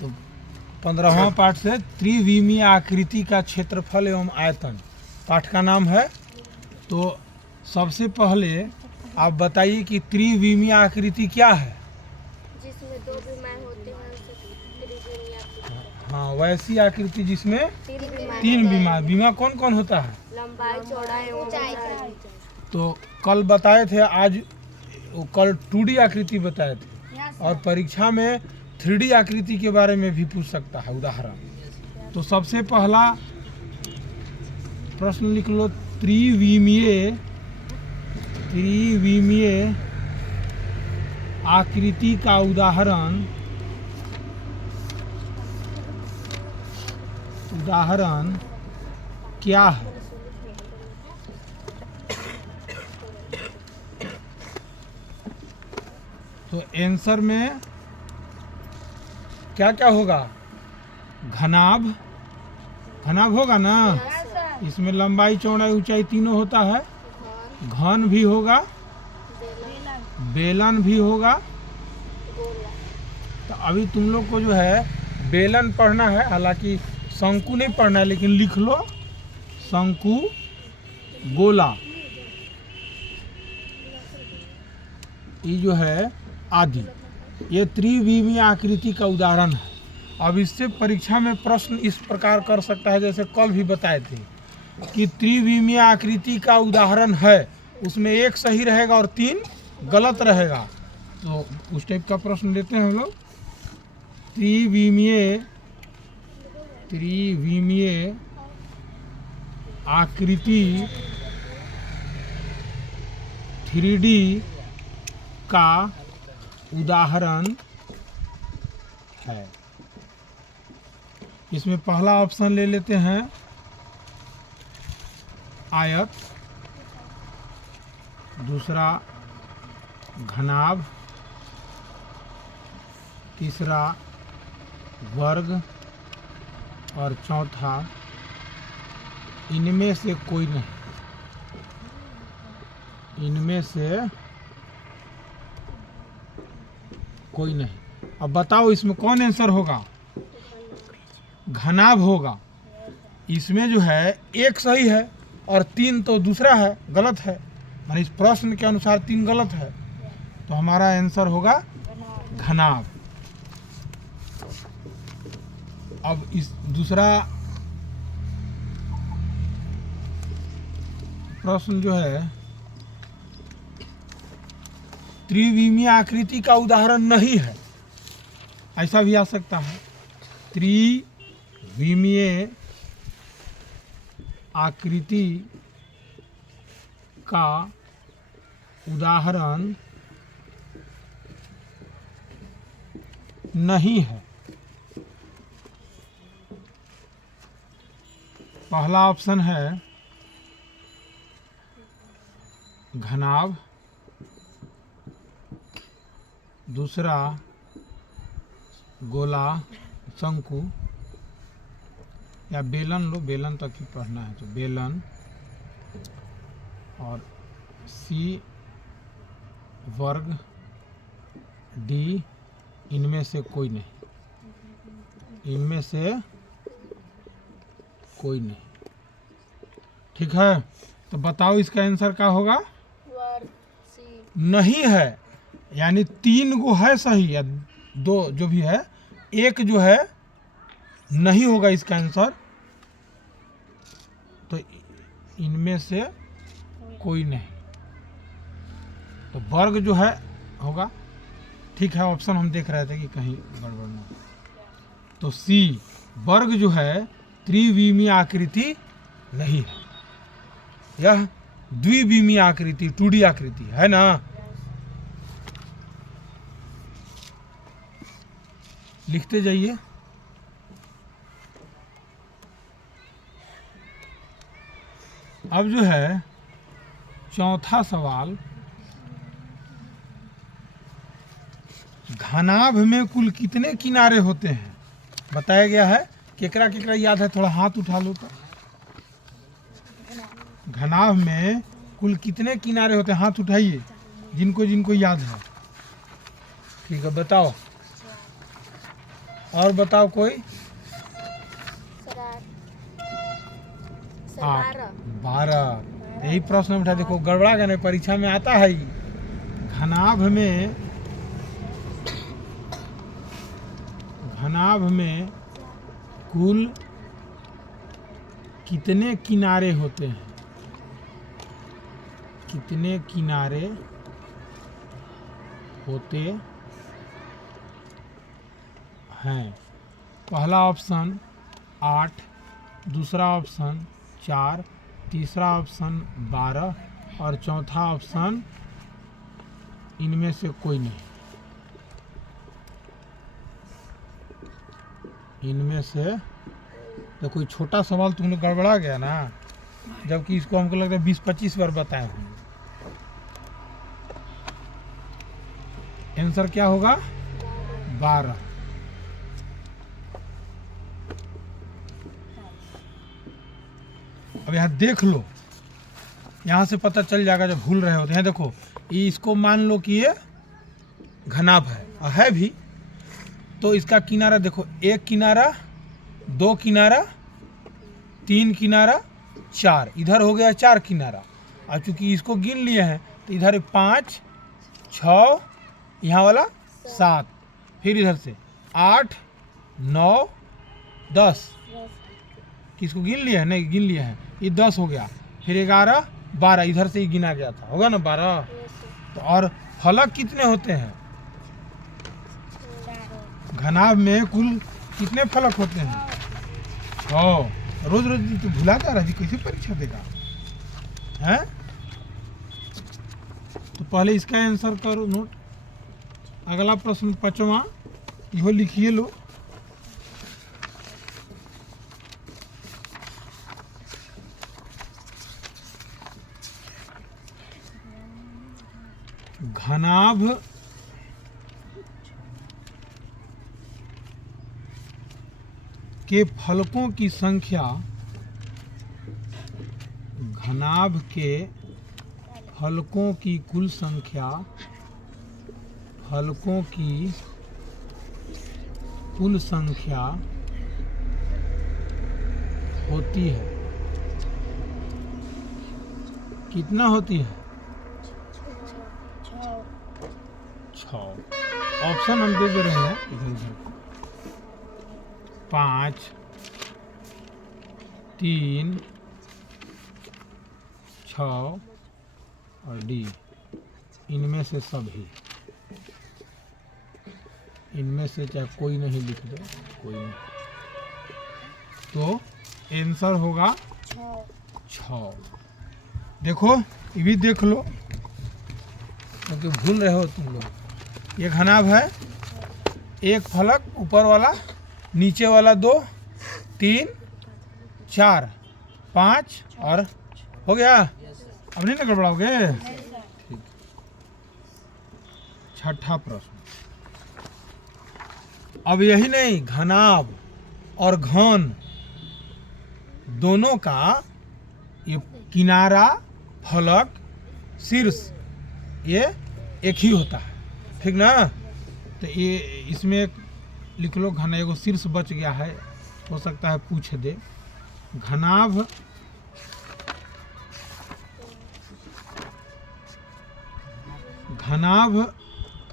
तो 15वां पाठ से त्रिविमीय आकृति का क्षेत्रफल एवं आयतन पाठ का नाम है। तो सबसे पहले आप बताइए कि त्रिविमीय आकृति क्या है। जिसमें दो विमाएं होते हैं उसे त्रिविमीय आकृति। हाँ, वैसी आकृति जिसमें तीन विमा। विमा कौन कौन होता है? लंबाई, चौड़ाई, ऊंचाई। तो कल बताए थे, आज कल 2D आकृति बताए थे, और परीक्षा में 3D आकृति के बारे में भी पूछ सकता है उदाहरण। तो सबसे पहला प्रश्न लिख लो, त्रिविमीय आकृति का उदाहरण क्या है? तो आंसर में क्या क्या होगा? घनाभ होगा ना, इसमें लंबाई, चौड़ाई, ऊंचाई तीनों होता है। घन भी होगा, बेलन भी होगा। तो अभी तुम लोग को जो है बेलन पढ़ना है, हालांकि शंकु नहीं पढ़ना है, लेकिन लिख लो शंकु, गोला, ये जो है आदि, ये त्रिविमीय आकृति का उदाहरण है। अब इससे परीक्षा में प्रश्न इस प्रकार कर सकता है, जैसे कल भी बताए थे कि त्रिविमीय आकृति का उदाहरण है, उसमें एक सही रहेगा और 3 गलत रहेगा। तो उस टाइप का प्रश्न लेते हैं हम लोग। त्रिविमीय आकृति 3D का उदाहरण है। इसमें पहला ऑप्शन ले लेते हैं आयत, दूसरा घनाभ, तीसरा वर्ग और चौथा इनमें से कोई नहीं। अब बताओ इसमें कौन आंसर होगा? घनाभ होगा। इसमें जो है एक सही है और 3 तो दूसरा है, गलत है। माने इस प्रश्न के अनुसार 3 गलत है, तो हमारा आंसर होगा घनाभ। अब इस दूसरा प्रश्न जो है, त्रिविमीय आकृति का उदाहरण नहीं है, ऐसा भी आ सकता है। त्रिविमीय आकृति का उदाहरण नहीं है। पहला ऑप्शन है घनाभ, दूसरा गोला, शंकु या बेलन लो, बेलन तक ही पढ़ना है तो बेलन, और सी वर्ग, डी इनमें से कोई नहीं। ठीक है, तो बताओ इसका आंसर क्या होगा? वर्ग, सी। नहीं है, यानी 3 गो है सही या 2 जो भी है, एक जो है नहीं होगा इसका आंसर। तो इनमें से कोई नहीं, तो वर्ग जो है होगा। ठीक है, ऑप्शन हम देख रहे थे कि कहीं गड़बड़ ना हो। तो सी वर्ग जो है त्रिविमीय आकृति नहीं है, यह द्विविमीय आकृति 2D आकृति है ना। लिखते जाइए। अब जो है चौथा सवाल, घनाभ में कुल कितने किनारे होते हैं बताया गया है। केकरा केकरा याद है? थोड़ा हाथ उठा लो तो। घनाभ में कुल कितने किनारे होते हैं? हाथ उठाइए जिनको जिनको याद है। ठीक है, बताओ। और बताओ कोई। सर 8 12 12 यही प्रश्न उठा। देखो गड़बड़ा गया नहीं, परीक्षा में आता है ही। घनाभ में कुल कितने किनारे होते हैं? कितने किनारे होते हैं? पहला ऑप्शन 8, दूसरा ऑप्शन 4, तीसरा ऑप्शन 12 और चौथा ऑप्शन इनमें से कोई नहीं। इनमें से तो कोई छोटा सवाल तुम लोग गड़बड़ा गया ना, जबकि इसको हमको लगता है 20-25 बार बताए होंगे। आंसर क्या होगा? 12। अब यहाँ देख लो, यहाँ से पता चल जाएगा जब भूल रहे होते हैं। देखो ये इसको मान लो कि ये घनाभ है भी, तो इसका किनारा देखो, 1 किनारा, 2 किनारा, 3 किनारा, 4, इधर हो गया 4 किनारा। और चूंकि इसको गिन लिए हैं तो इधर 5, 6, यहाँ वाला 7, फिर इधर से 8, 9, 10, किसको गिन लिया है? नहीं गिन लिया है, ये 10 हो गया। फिर 11, 12 इधर से ही गिना गया था, होगा ना 12। तो और फलक कितने होते हैं? घनाभ में कुल कितने फलक होते हैं? 6। रोज रोज तो भुलाता रहा जी, कैसे परीक्षा देगा हैं? तो पहले इसका आंसर करो नोट। अगला प्रश्न 5वां, इहो लिखिए लो। घनाभ के फलकों की संख्या, घनाभ के फलकों की कुल संख्या, फलकों की कुल संख्या होती है, कितना होती है? 6। ऑप्शन हम दे रहे हैं इधर उधर। 5, 3, 6 और डी, इनमें से सभी। इनमें से चाहे कोई नहीं लिख दो, कोई नहीं। तो आंसर होगा 6। देखो ये भी देख लो, क्योंकि भूल रहे हो तुम लोग। ये घनाभ है, 1 फलक ऊपर वाला, नीचे वाला 2, 3, 4, 5 और हो गया। अब नहीं ना गड़बड़ाओगे? ठीक। 6ठा प्रश्न। अब यही नहीं, घनाभ और घन दोनों का ये किनारा, फलक, शीर्ष ये एक ही होता है, ठीक ना? तो ये इसमें एक लिख लो, घना एगो शीर्ष बच गया है, हो सकता है पूछ दे। घनाभ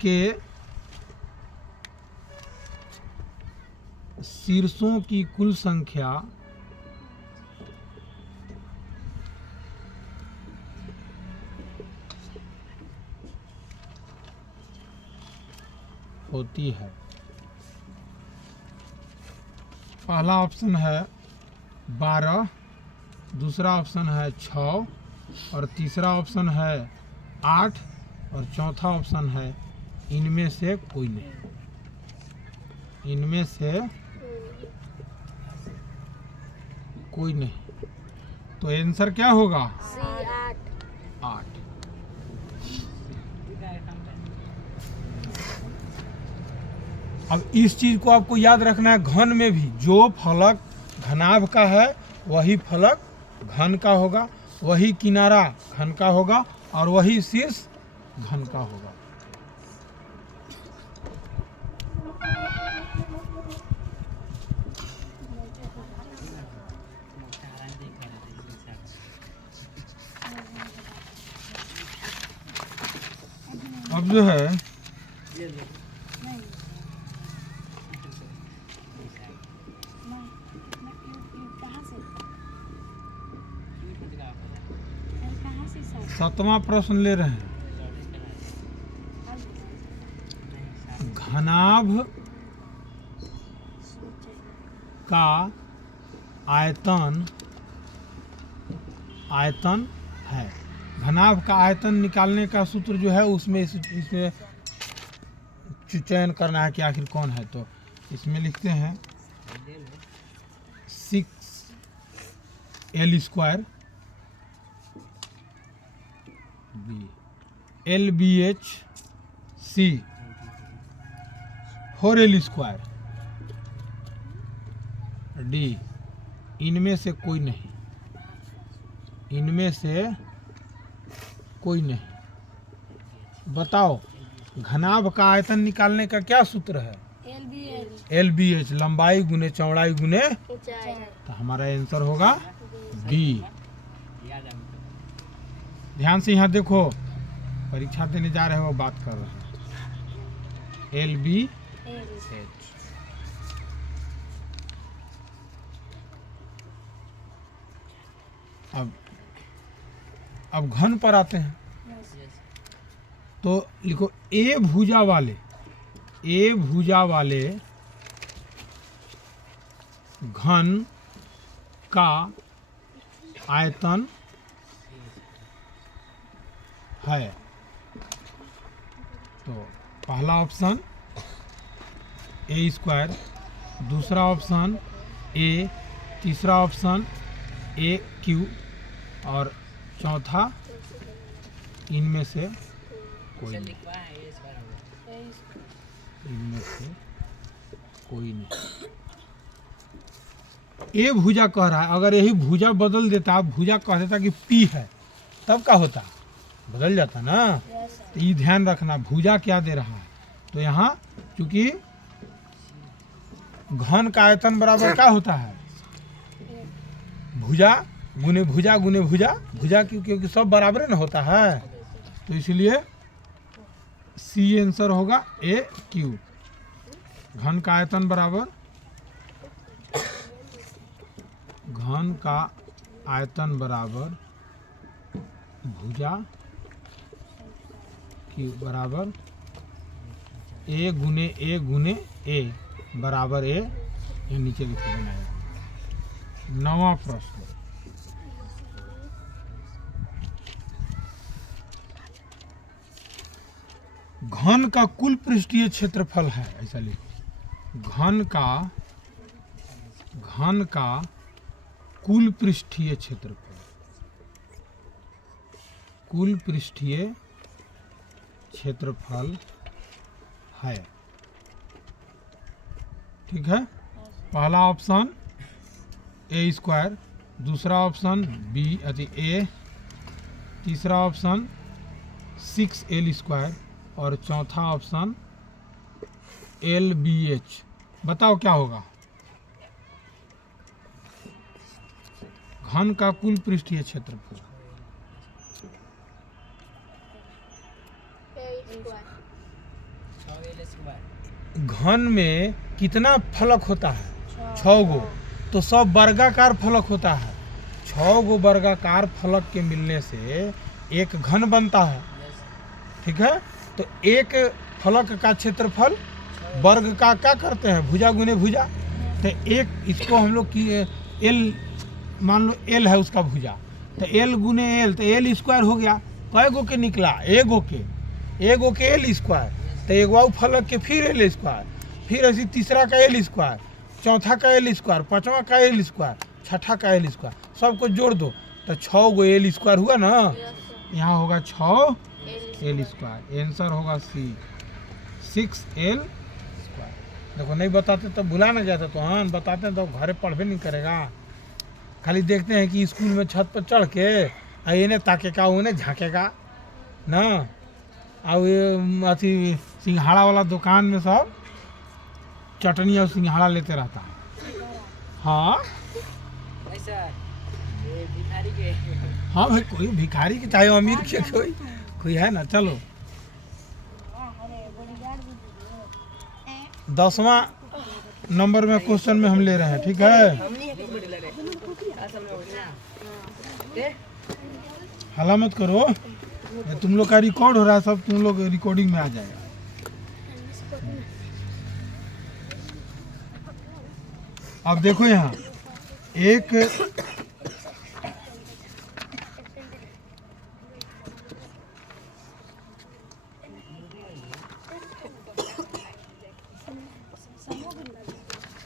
के शीर्षों की कुल संख्या होती है। पहला ऑप्शन है 12, दूसरा ऑप्शन है 6 और तीसरा ऑप्शन है 8 और चौथा ऑप्शन है इनमें से कोई नहीं। इनमें से कोई नहीं। तो आंसर क्या होगा? 8। अब इस चीज को आपको याद रखना है, घन में भी जो फलक घनाभ का है वही फलक घन का होगा, वही किनारा घन का होगा और वही शीर्ष घन का होगा। जो है नहीं नहीं, कहाँ से सर? सातवां प्रश्न ले रहे हैं। घनाभ का आयतन है। घनाभ का आयतन निकालने का सूत्र जो है उसमें इसमें चयन करना है कि आखिर कौन है। तो इसमें लिखते हैं 6L² LBH C 4L² D। इनमें से कोई नहीं, इनमें से कोई नहीं। बताओ घनाभ का आयतन निकालने का क्या सूत्र है? LBH लंबाई गुने चौड़ाई गुने, ऊंचाई। तो हमारा आंसर होगा डी। ध्यान से यहाँ देखो, परीक्षा देने जा रहे हो वो बात कर रहे हैं। LBH। अब घन पर आते हैं। तो लिखो ए भुजा वाले घन का आयतन है। तो पहला ऑप्शन A², दूसरा ऑप्शन A, तीसरा ऑप्शन AQ और चौथा इनमें से कोई नहीं, इनमें से कोई नहीं। ए भुजा कह रहा है, अगर यही भुजा बदल देता, भुजा कह देता कि P है, तब क्या होता? बदल जाता ना। तो ये ध्यान रखना भुजा क्या दे रहा है। तो यहाँ चूंकि घन का आयतन बराबर क्या होता है? भुजा गुने भुजा गुने भुजा, भुजा क्योंकि सब बराबर न होता है, तो इसलिए सी आंसर होगा AQ। घन का आयतन बराबर, घन का आयतन बराबर भुजा Q बराबर A गुने A बराबर A। ये नीचे लिख बनाएगा। 9वां प्रश्न, घन का कुल पृष्ठीय क्षेत्रफल है, ऐसा लिखो। घन का कुल पृष्ठीय क्षेत्रफल, कुल पृष्ठीय क्षेत्रफल है। ठीक है। पहला ऑप्शन A², दूसरा ऑप्शन A, तीसरा ऑप्शन 6L² और चौथा ऑप्शन LBH। बताओ क्या होगा? घन का कुल पृष्ठीय क्षेत्रफल, घन में कितना फलक होता है? 6 गो। तो सब वर्गाकार फलक होता है। 6 गो वर्गाकार फलक के मिलने से एक घन बनता है। ठीक है। तो एक फलक का क्षेत्रफल वर्ग का क्या करते हैं? भुजा गुने भुजा। तो एक इसको हम लोग की L मान लो L है उसका भुजा, तो L गुने L, तो L² हो गया। कै गो के निकला? एगो के L²। तो एक वाउ फलक के फिर L², फिर ऐसी तीसरा का L², चौथा का L², पांचवा का L², छठा का L², सबको जोड़ दो तो 6 गो L² हुआ ना। यहाँ होगा 6L²। आंसर होगा C 6L²। देखो नहीं बताते तो भुला ना जाता, तो हाँ बताते तो घरे पढ़बे नहीं करेगा। खाली देखते हैं कि स्कूल में छत पर चढ़ के इन्हें ताकेगा उन्हें झाँकेगा ना। और ये अथी सिंघाड़ा वाला दुकान में सब चटनी और सिंघाड़ा लेते रहता है। हाँ हाँ भाई, कोई भिखारी के चाहे अमीर के कोई है ना। चलो 10वां नंबर में क्वेश्चन में हम ले रहे हैं, ठीक है। हल्ला मत करो, ये तुम लोग का रिकॉर्ड हो रहा है, सब तुम लोग रिकॉर्डिंग में आ जाएगा। अब देखो यहाँ एक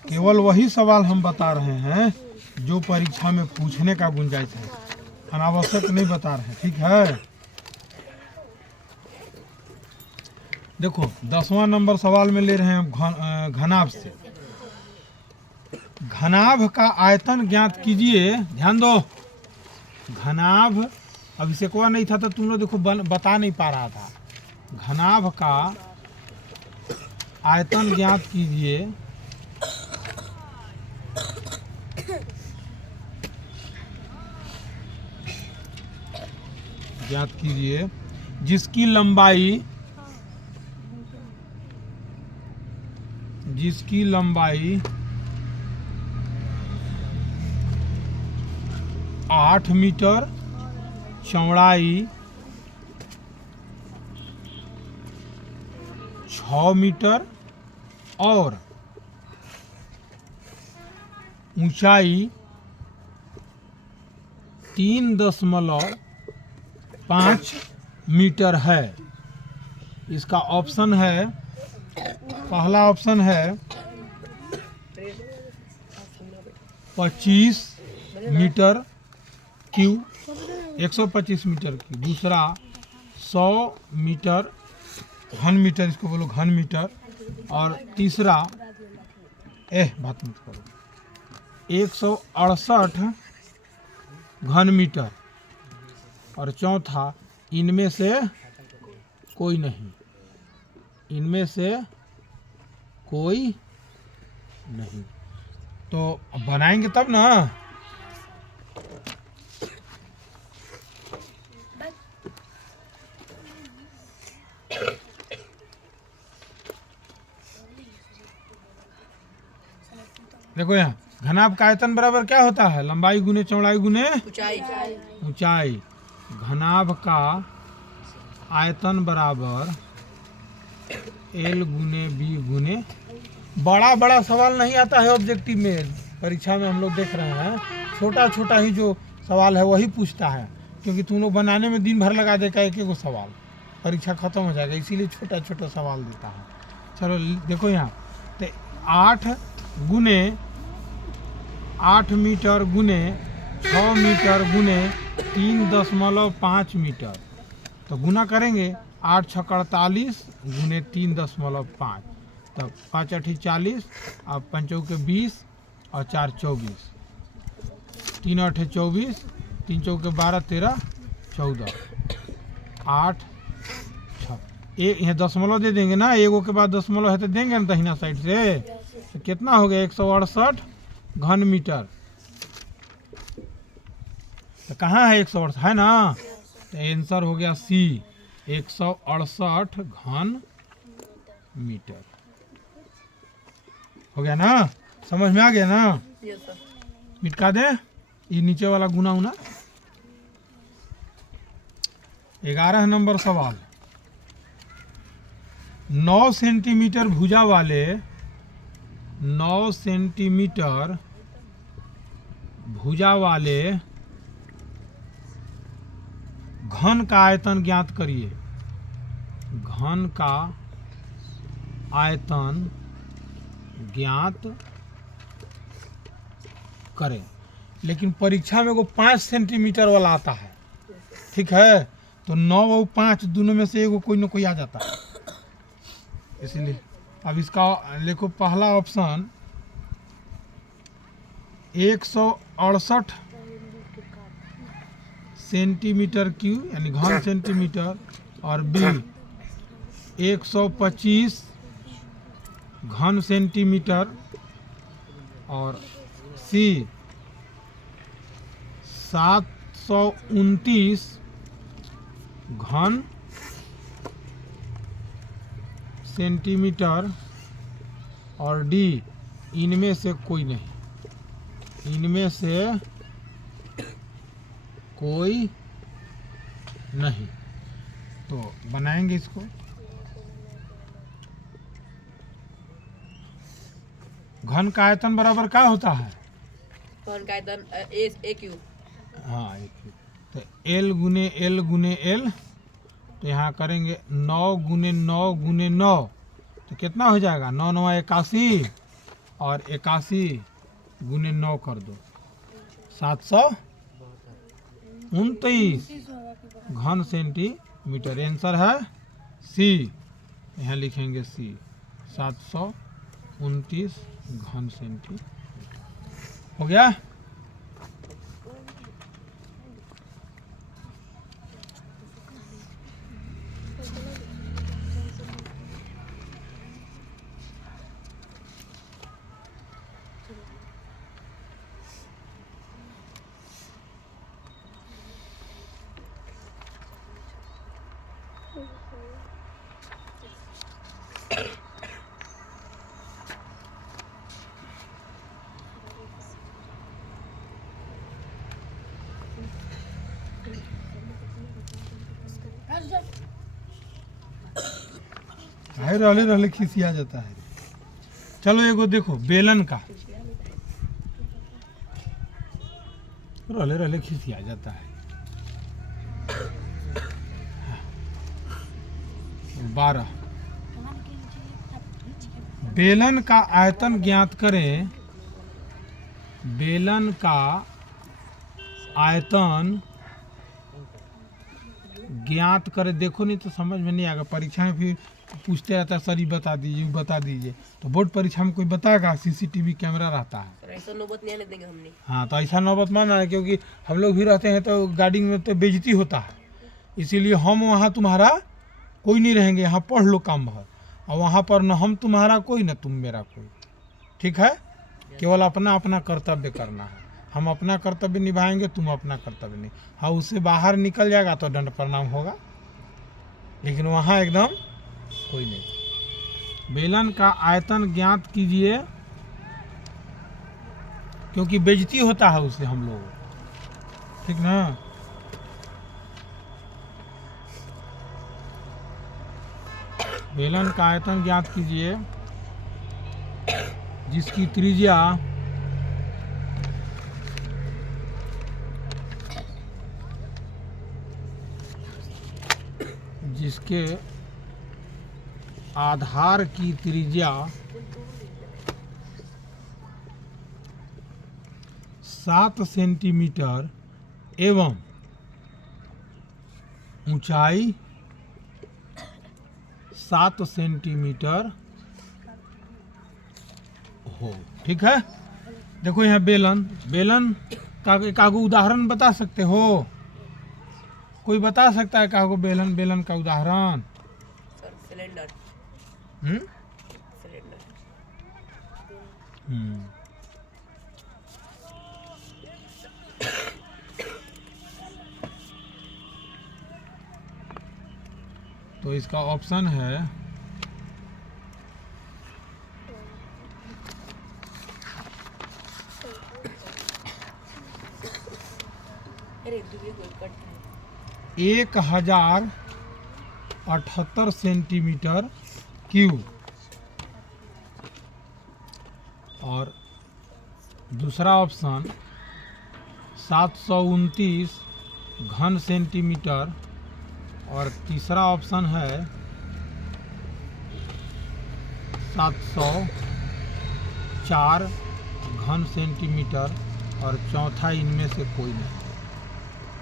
केवल वही सवाल हम बता रहे हैं जो परीक्षा में पूछने का गुंजाइश है, अनावश्यक नहीं बता रहे हैं, ठीक है। देखो 10वां नंबर सवाल में ले रहे हैं हम घनाभ से। घनाभ का आयतन ज्ञात कीजिए। ध्यान दो, घनाभ अभिषेकवा नहीं था तो तुम लोग देखो बता नहीं पा रहा था। घनाभ का आयतन ज्ञात कीजिए। ज्ञात कीजिए जिसकी लंबाई 8 मीटर, चौड़ाई 6 मीटर और ऊंचाई 3.5 मीटर है। इसका ऑप्शन है, पहला ऑप्शन है 25 मीटर क्यूब, 125 मीटर क्यूब। दूसरा 100 मीटर, घन मीटर, इसको बोलो घन मीटर। और तीसरा बात मत करो, 168 घन मीटर। और चौथा इनमें से कोई नहीं, इनमें से कोई नहीं। तो बनाएंगे तब ना। देखो यहाँ घनाभ का आयतन बराबर क्या होता है? लंबाई गुने चौड़ाई गुने ऊंचाई। घनाभ का आयतन बराबर L गुने B गुने, बड़ा बड़ा सवाल नहीं आता है ऑब्जेक्टिव में, परीक्षा में हम लोग देख रहे हैं छोटा छोटा ही जो सवाल है वही पूछता है, क्योंकि तुम लोग बनाने में दिन भर लगा देगा एक एक सवाल, परीक्षा खत्म हो जाएगा, इसीलिए छोटा छोटा सवाल देता है। चलो देखो यहाँ तो 8 मीटर गुने 6 मीटर गुने 3.5 मीटर, तो गुना करेंगे 8 6 48 गुने 3.5, तब 5 8 40 और 5 चौके 20 और 4 24, 3 8 24, 3 चौके 12 13 14, 8 6, यहाँ दशमलव दे देंगे ना, एगो के बाद दशमलव है तो देंगे ना दहिना साइड से, तो कितना हो गया 168 घन मीटर। तो कहाँ है 168 है ना, तो आंसर हो गया सी 168 घन मीटर। हो गया ना, समझ में आ गया ना? मिटका दे ये नीचे वाला गुना उना। 11 नंबर सवाल, 9 सेंटीमीटर भुजा वाले 9 सेंटीमीटर भुजा वाले घन का आयतन ज्ञात करिए। घन का आयतन ज्ञात करें, लेकिन परीक्षा में वो 5 सेंटीमीटर वाला आता है, ठीक है, तो 9 और 5 दोनों में से एगो कोई ना कोई आ जाता है, इसलिए अब इसका देखो पहला ऑप्शन 168 सेंटीमीटर क्यूब यानी घन सेंटीमीटर, और बी 125 घन सेंटीमीटर, और सी 729 घन सेंटीमीटर, और डी इनमें से कोई नहीं, इनमें से कोई नहीं। तो बनाएंगे इसको। घन का आयतन बराबर क्या होता है? कौन का आयतन ए क्यू। हाँ तो एल गुने एल गुने एल, तो यहाँ करेंगे 9 गुने 9 गुने 9, तो कितना हो जाएगा? 9 9 81, और 81 गुने 9 कर दो 729 घन सेंटीमीटर। आंसर है सी, यहाँ लिखेंगे सी 729 घन सेंटीमीटर। हो गया? है रहले रहले खिसिया जाता है। चलो एगो देखो बेलन का, रहले रहले खिसिया जाता है। 12 बेलन का आयतन ज्ञात करें। बेलन का आयतन ज्ञात करें। देखो नहीं तो समझ में नहीं आएगा, परीक्षा में फिर पूछते रहता है सर ये बता दीजिए, ये बता दीजिए। तो बोर्ड परीक्षा में कोई बताएगा, सीसीटीवी कैमरा रहता है। सर ऐसा नौबत नहीं आने देंगे हमने। हाँ तो ऐसा नौबत माना है, क्योंकि हम लोग भी रहते हैं तो गाड़ी में तो बेइज्जती होता है, इसीलिए हम वहाँ तुम्हारा कोई नहीं रहेंगे, यहाँ पढ़ लो काम भर, और वहाँ पर न हम तुम्हारा कोई न तुम मेरा कोई। ठीक है? केवल अपना अपना कर्तव्य करना है। हम अपना कर्तव्य निभाएंगे, तुम अपना कर्तव्य नहीं। हाँ उससे बाहर निकल जाएगा तो दंड प्रणाम होगा, लेकिन वहाँ एकदम कोई नहीं। बेलन का आयतन ज्ञात कीजिए, क्योंकि बेइज्जती होता है उससे हम लोग। ठीक ना? बेलन का आयतन ज्ञात कीजिए जिसकी त्रिज्या जिसके आधार की त्रिज्या 7 सेंटीमीटर एवं ऊंचाई 7 सेंटीमीटर हो। ठीक है? देखो यहाँ बेलन, बेलन का एक आगो उदाहरण बता सकते हो? कोई बता सकता है कागो बेलन, बेलन का उदाहरण? Sir cylinder. हम्म सिलेंडर। हम्म। तो इसका ऑप्शन है अरे दूसरे कोई कट है। 1078 सेंटीमीटर क्यूब, और दूसरा ऑप्शन 729 घन सेंटीमीटर, और तीसरा ऑप्शन है 704 घन सेंटीमीटर, और चौथा इनमें से कोई नहीं।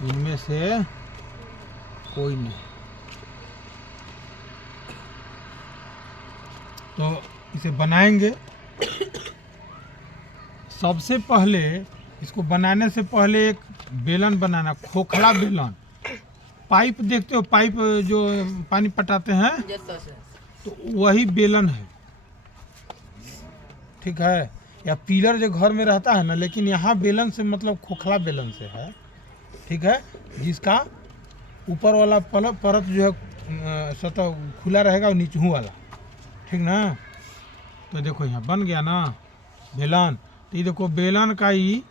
इनमें से कोई नहीं। तो इसे बनाएंगे। सबसे पहले इसको बनाने से पहले एक बेलन बनाना, खोखला बेलन। पाइप देखते हो, पाइप जो पानी पटाते हैं, यस सर। तो वही बेलन है। ठीक है? या पिलर जो घर में रहता है ना, लेकिन यहाँ बेलन से मतलब खोखला बेलन से है। ठीक है? जिसका ऊपर वाला परत जो है सतह खुला रहेगा, और नीचे वाला। ठीक ना? तो देखो यहाँ बन गया ना बेलन। तो ये देखो बेलन का ही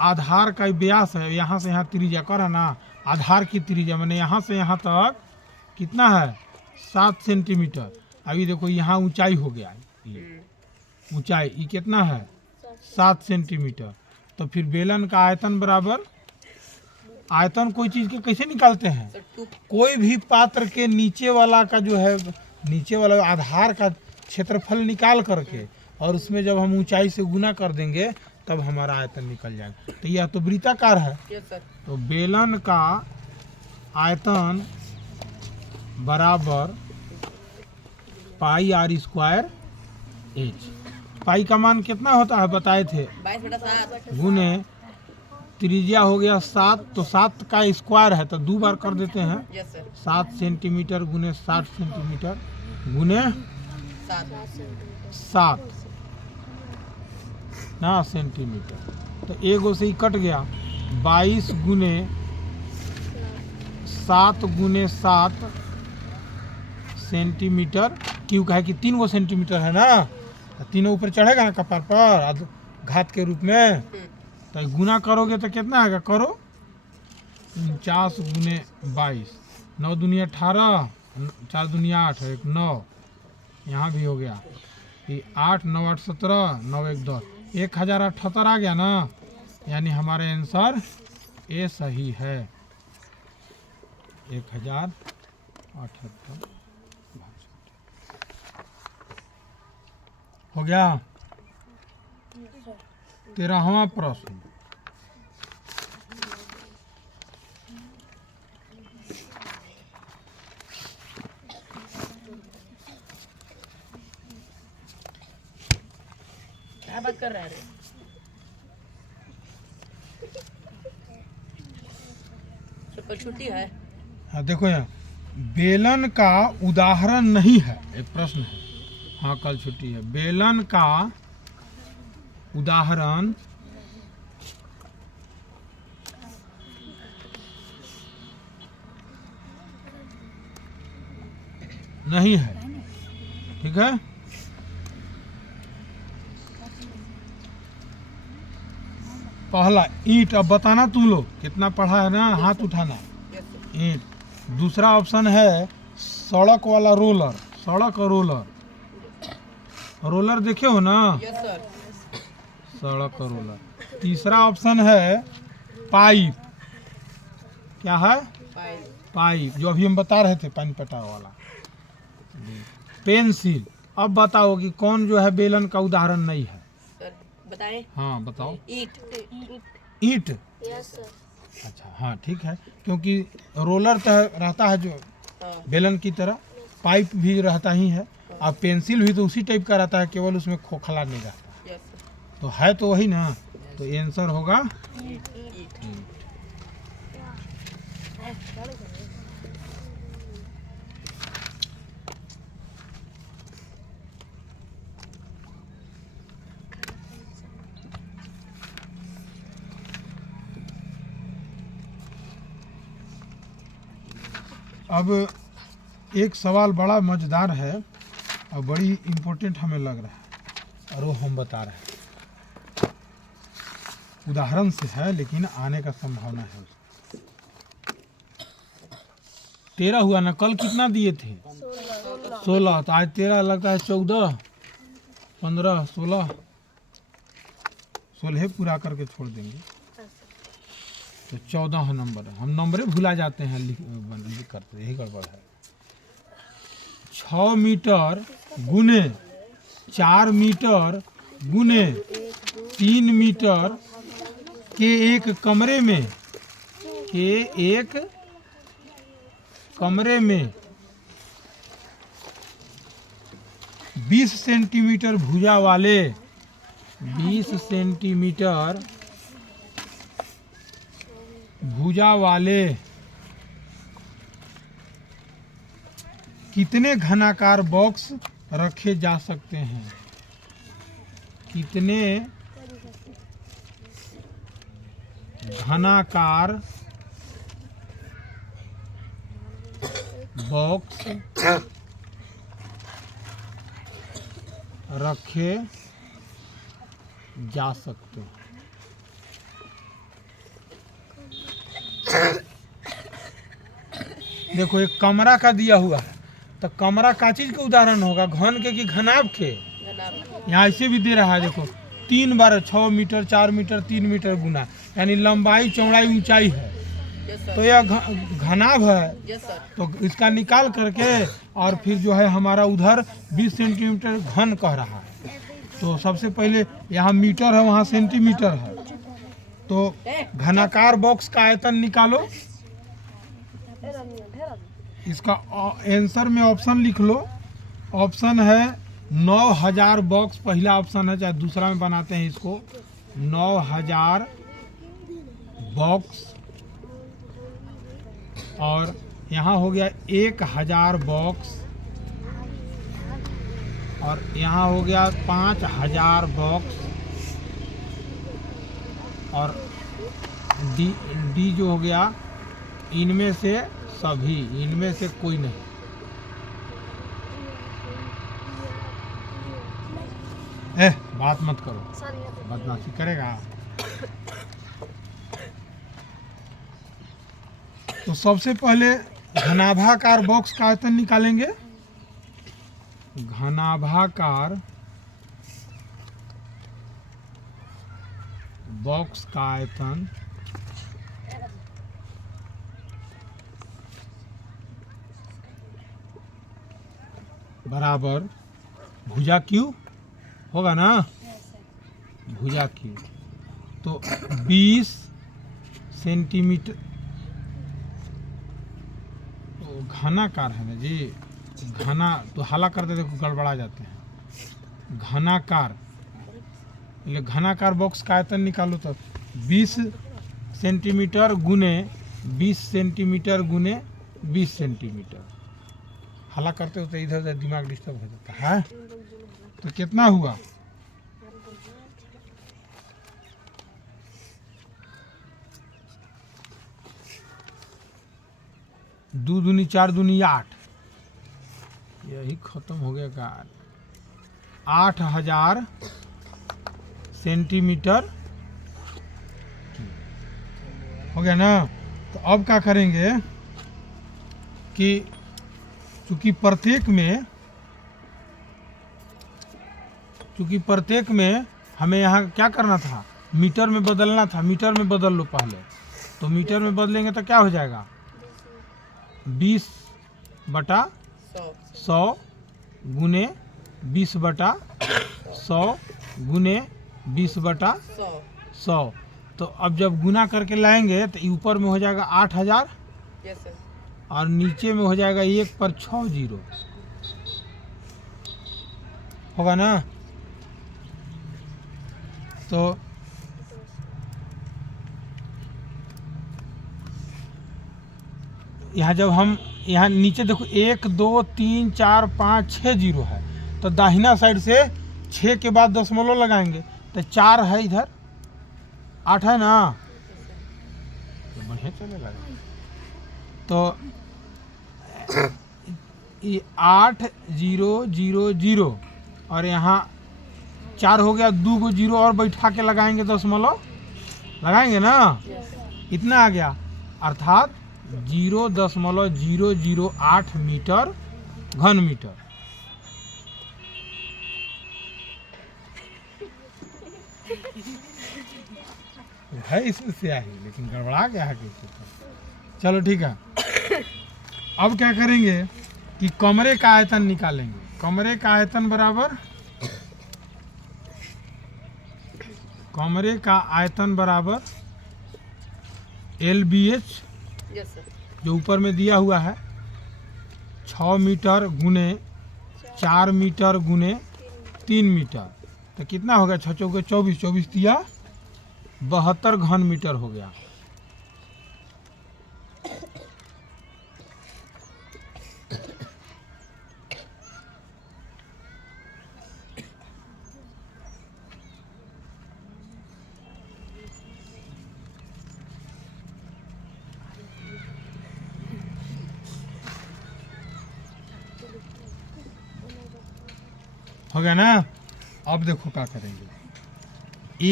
आधार का ही व्यास है, यहाँ से यहाँ त्रिज्या कर है ना, आधार की त्रिज्या मैंने यहाँ से यहाँ तक कितना है 7 सेंटीमीटर। अभी देखो यहाँ ऊंचाई हो गया ये ऊंचाई, ये कितना है 7 सेंटीमीटर। तो फिर बेलन का आयतन बराबर, आयतन कोई चीज़ के कैसे निकालते हैं, सर 2 कोई भी पात्र के नीचे वाला का जो है नीचे वाला आधार का क्षेत्रफल निकाल करके और उसमें जब हम ऊंचाई से गुना कर देंगे तब हमारा आयतन निकल जाएगा। तो यह तो वृत्ताकार है, यस सर। तो बेलन का आयतन बराबर पाई r स्क्वायर एच। पाई का मान कितना होता है बताए थे, 22/7 गुने त्रिज्या हो गया 7, तो 7 का स्क्वायर है तो 2 बार कर देते हैं, यस सर 7 सेंटीमीटर गुने 60 सेंटीमीटर गुने 7 ना सेंटीमीटर। तो एगो से ही कट गया, 22 गुने 7 गुने 7 सेंटीमीटर। क्यों कहे कि 3 गो सेंटीमीटर है ना, तो तीनों ऊपर चढ़ेगा ना कपार पर घात के रूप में। तो गुना करोगे तो कितना आएगा, करो 49 गुने 22, 9 दूनी 18, 4 दूनी 8, 1 9, यहाँ भी हो गया ये 8 9 8 17, 9 1 10, 1078 आ गया ना। यानी हमारे आंसर ए सही है, 1078 हो गया। 13वां प्रश्न, क्या बात कर रहा है रे? सर कल छुट्टी है? हाँ देखो यहाँ बेलन का उदाहरण नहीं है, एक प्रश्न है। हाँ कल छुट्टी है। बेलन का उदाहरण नहीं है, ठीक है। पहला ईंट, अब बताना तुम लोग कितना पढ़ा है ना, हाथ उठाना। Yes sir. ईंट। दूसरा ऑप्शन है सड़क वाला रोलर, सड़क और रोलर। रोलर देखे हो ना, यस सर। सड़क और रोलर। तीसरा ऑप्शन है पाइप, क्या है, पाइप जो अभी हम बता रहे थे पानी पटा वाला। पेंसिल। अब बताओ कि कौन जो है बेलन का उदाहरण नहीं है। सर बताएं। हाँ बताओ। ईट। ईंट, यस सर। अच्छा हाँ ठीक है, क्योंकि रोलर तो रहता है जो हाँ बेलन की तरह, पाइप भी रहता ही है, और पेंसिल भी तो उसी टाइप का रहता है, केवल उसमें खोखला नहीं रहता। Yes sir. तो है तो वही ना, तो आंसर होगा ईट। अब एक सवाल बड़ा मजेदार है और बड़ी इम्पोर्टेंट हमें लग रहा है, और वो हम बता रहे हैं। उदाहरण से है लेकिन आने का संभावना है। 13 हुआ ना, कल कितना दिए थे, 16, तो आज 13 लगता है 14 15 16, 16 पूरा करके छोड़ देंगे तो 14 नंबर है। हम नंबरे भुला जाते हैं लिख करते, यही गड़बड़ है। 6 मीटर गुने 4 मीटर गुने 3 मीटर के एक कमरे में, के एक कमरे में 20 सेंटीमीटर भुजा वाले, 20 सेंटीमीटर भुजा वाले कितने घनाकार बॉक्स रखे जा सकते हैं, कितने घनाकार बॉक्स रखे जा सकते हैं। देखो एक कमरा का दिया हुआ है, तो कमरा का चीज का उदाहरण होगा, घन के कि घनाभ के। यहाँ ऐसे भी दे रहा है, देखो 3 बार 6 मीटर 4 मीटर 3 मीटर गुना, यानी लंबाई चौड़ाई ऊंचाई है। Yes sir. तो यह घनाभ है, यस सर। तो इसका निकाल करके और फिर जो है हमारा उधर 20 सेंटीमीटर घन कह रहा है। तो सबसे पहले यहाँ मीटर है, वहाँ सेंटीमीटर है। तो घनाकार बॉक्स का आयतन निकालो। इसका आंसर में ऑप्शन लिख लो। ऑप्शन है 9000 बॉक्स, पहला ऑप्शन है, चाहे दूसरा में बनाते हैं इसको, 9000 बॉक्स। और यहाँ हो गया 1000 बॉक्स, और यहाँ हो गया 5000 बॉक्स, और डी जो हो गया इनमें से सभी, इनमें से कोई नहीं। बात मत करो, बदमाशी करेगा। तो सबसे पहले घनाभाकार बॉक्स का आयतन निकालेंगे। घनाभाकार बॉक्स का आयतन बराबर भुजा क्यू होगा ना, भुजा क्यू। तो 20 सेंटीमीटर, तो घनाकार है ना जी, घना तो हाला करते देखो गड़बड़ा जाते हैं। घनाकार, એટલે घनाकार बॉक्स का आयतन निकालो तो 20 सेंटीमीटर गुने 20 सेंटीमीटर गुने 20 सेंटीमीटर। हला करते हो तो इधर उधर दिमाग डिस्टर्ब हो जाता है। तो कितना हुआ, दो दूनी 4 दूनी 8, यही खत्म हो गया का। 8000 सेंटीमीटर हो गया ना। तो अब क्या करेंगे कि चूंकि प्रत्येक में हमें यहाँ क्या करना था, मीटर में बदलना था। मीटर में बदल लो पहले, तो मीटर में बदलेंगे तो क्या हो जाएगा, 20/100 गुने 20/100 गुने 20/100। तो अब जब गुना करके लाएंगे तो ऊपर में हो जाएगा 8000, यस सर। और नीचे में हो जाएगा 1 पर 6 जीरो होगा ना। तो यहाँ जब हम यहाँ नीचे देखो 1 2 3 4 5 6 जीरो है, तो दाहिना साइड से 6 के बाद दशमलव लगाएंगे तो 4 है, इधर 8 है ना, तो बढ़िया चलेगा। तो ये 8000 और यहाँ 4 हो गया, 2 को जीरो और बैठा के लगाएंगे, दशमलव लगाएंगे ना, इतना आ गया, अर्थात 0.008 मीटर घन मीटर। है इसमें से आई, लेकिन गड़बड़ा गया है कैसे। चलो ठीक है। अब क्या करेंगे कि कमरे का आयतन निकालेंगे। कमरे का आयतन बराबर LBH, यस सर। जो ऊपर में दिया हुआ है 6 मीटर गुने 4 मीटर गुने 3 मीटर। तो कितना हो गया, 6 चौके 24, 24 दिया 72 घन मीटर हो गया। हो गया ना। अब देखो क्या करेंगे,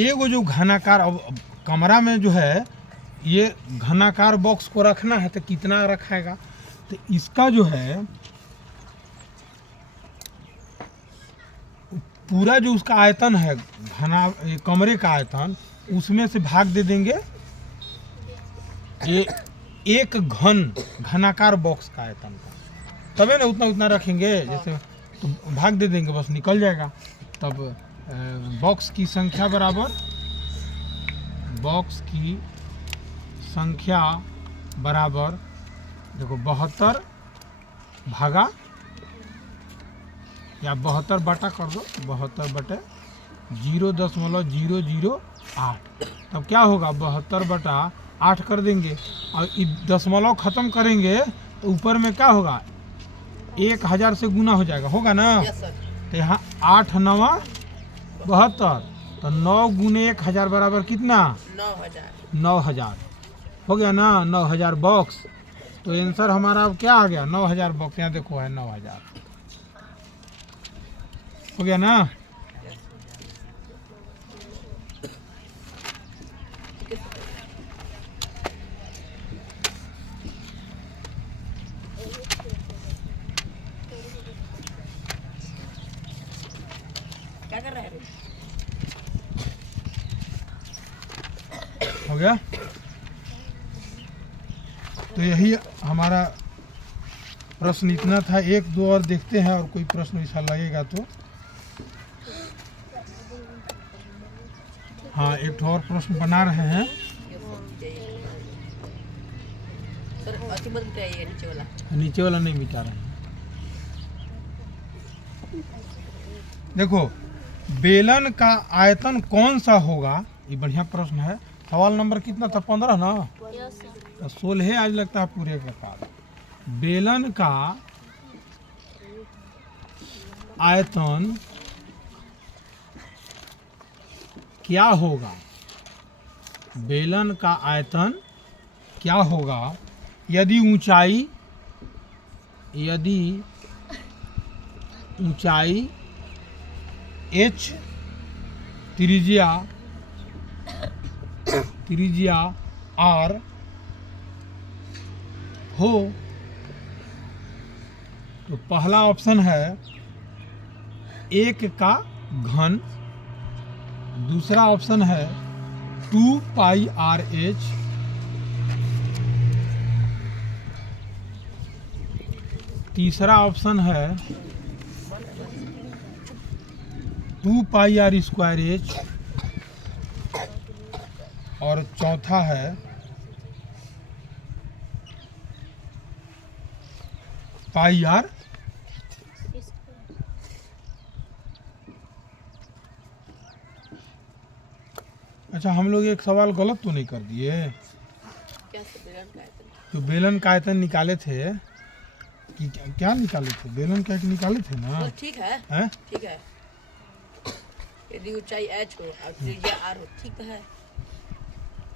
एगो जो घनाकार, अब कमरा में जो है ये घनाकार बॉक्स को रखना है तो कितना रखेगा, तो इसका जो है पूरा जो उसका आयतन है घना, ये कमरे का आयतन, उसमें से भाग दे देंगे ये एक घनाकार बॉक्स का आयतन का, तबे ना उतना उतना रखेंगे, जैसे तो भाग दे देंगे बस निकल जाएगा। तब बॉक्स की संख्या बराबर, बॉक्स की संख्या बराबर देखो 72 भागा या 72 बटा कर दो, 72 बटे 0.008, तब क्या होगा 72 बटा 8 कर देंगे और दशमलव खत्म करेंगे तो ऊपर में क्या होगा 1000 से गुना हो जाएगा, होगा ना। Yes sir. तो यहाँ 8 9 72, तो 9 गुने 1000 बराबर कितना 9000। 9000 हो गया ना, 9000 बॉक्स। तो आंसर हमारा अब क्या आ गया 9000 बॉक्स, यहाँ देखो है 9000 हो गया ना। क्या कर रहे हैं? हो गया। तो यही हमारा प्रश्न इतना था, एक दो और देखते हैं और कोई प्रश्न ऐसा लगेगा तो। हाँ एक और प्रश्न बना रहे हैं। सर अति मत मिटाइए नीचे वाला। नीचे वाला नहीं मिटा रहे हैं। देखो बेलन का आयतन कौन सा होगा, ये बढ़िया प्रश्न है। सवाल नंबर कितना था 15 ना, 16 आज लगता है पूरे के साथ। बेलन का आयतन क्या होगा, बेलन का आयतन क्या होगा यदि ऊंचाई h, त्रिज्या r हो। तो पहला ऑप्शन है 1 का घन, दूसरा ऑप्शन है 2 पाई RH, तीसरा ऑप्शन है 2 पाई R स्क्वायर H, और चौथा है पाई R। अच्छा हम लोग एक सवाल गलत तो नहीं कर दिए? क्या सर बेलन का आयतन? तो बेलन का आयतन निकाले थे कि क्या निकाले थे, बेलन का एक निकाले थे ना, तो ठीक है, हैं? ठीक है। यदि ऊंचाई h हो और त्रिज्या r हो, ठीक है।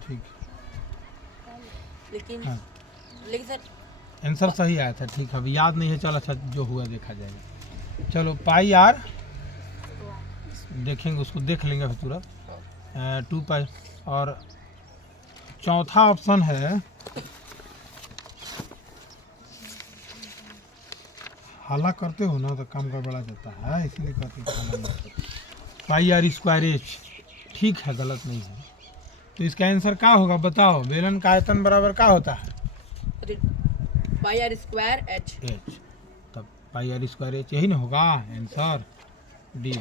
ठीक लेकिन हाँ। लेकिन सर आंसर सही आया था, ठीक है। अभी याद नहीं है, चल अच्छा जो हुआ देखा जाएगा। चलो पाई R देखेंगे, उसको देख लेंगे अभी तुरंत। 2 पाई, और चौथा ऑप्शन है हाला करते हो ना तो काम गड़बड़ा जाता है, इसीलिए कहते हैं हाला मत करो। पाई R स्क्वायर H, ठीक है, गलत नहीं है। तो इसका आंसर क्या होगा बताओ, बेलन का आयतन बराबर क्या होता है पाई r स्क्वायर h। H, तब पाई R स्क्वायर H यही ना होगा आंसर डी।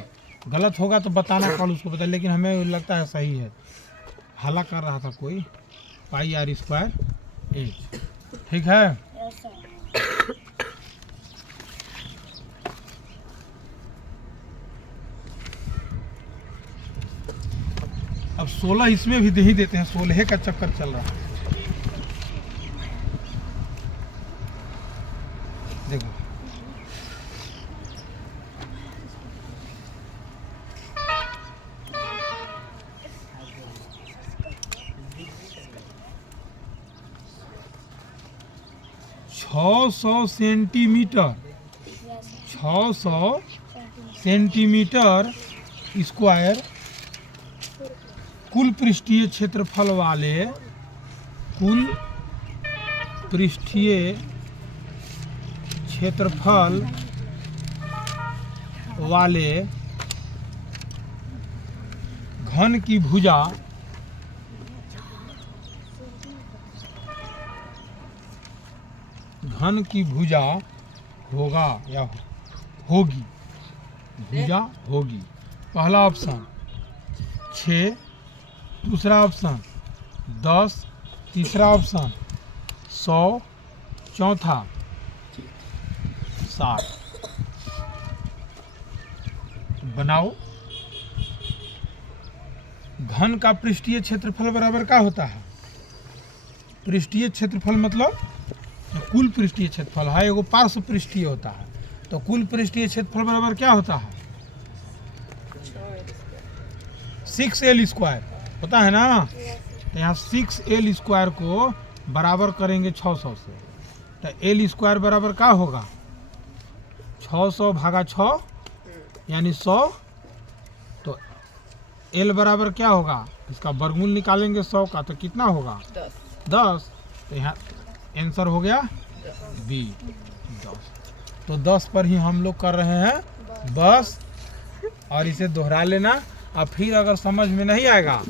गलत होगा तो बताना, कल उसको बता, लेकिन हमें लगता है सही है। हाला कर रहा था कोई, पाई R स्क्वायर H, ठीक है। अब 16 इसमें भी दे ही देते हैं, 16 का चक्कर चल रहा है। देखो सेंटीमीटर 600 सेंटीमीटर स्क्वायर कुल पृष्ठीय क्षेत्रफल वाले कुल पृष्ठीय क्षेत्रफल वाले घन की भुजा होगा या होगी, भुजा होगी। पहला ऑप्शन 6, दूसरा ऑप्शन 10, तीसरा ऑप्शन 100, चौथा 60। बनाओ। घन का पृष्ठीय क्षेत्रफल बराबर क्या होता है? पृष्ठीय क्षेत्रफल मतलब कुल पृष्ठीय क्षेत्रफल है, एगो पार्श्व पृष्ठीय होता है, तो कुल पृष्ठीय क्षेत्रफल बराबर क्या होता है? 6L स्क्वायर होता है ना। तो यहाँ 6L स्क्वायर को बराबर करेंगे 600 से, तो L स्क्वायर बराबर क्या होगा? 600 भागा 6 यानी 100। तो L बराबर क्या होगा? इसका वर्गमूल निकालेंगे 100 का, तो कितना होगा? 10। तो यहाँ आंसर हो गया बी 10। तो 10 पर ही हम लोग कर रहे हैं बस, और इसे दोहरा लेना। और फिर अगर समझ में नहीं आएगा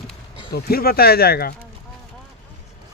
तो फिर बताया जाएगा।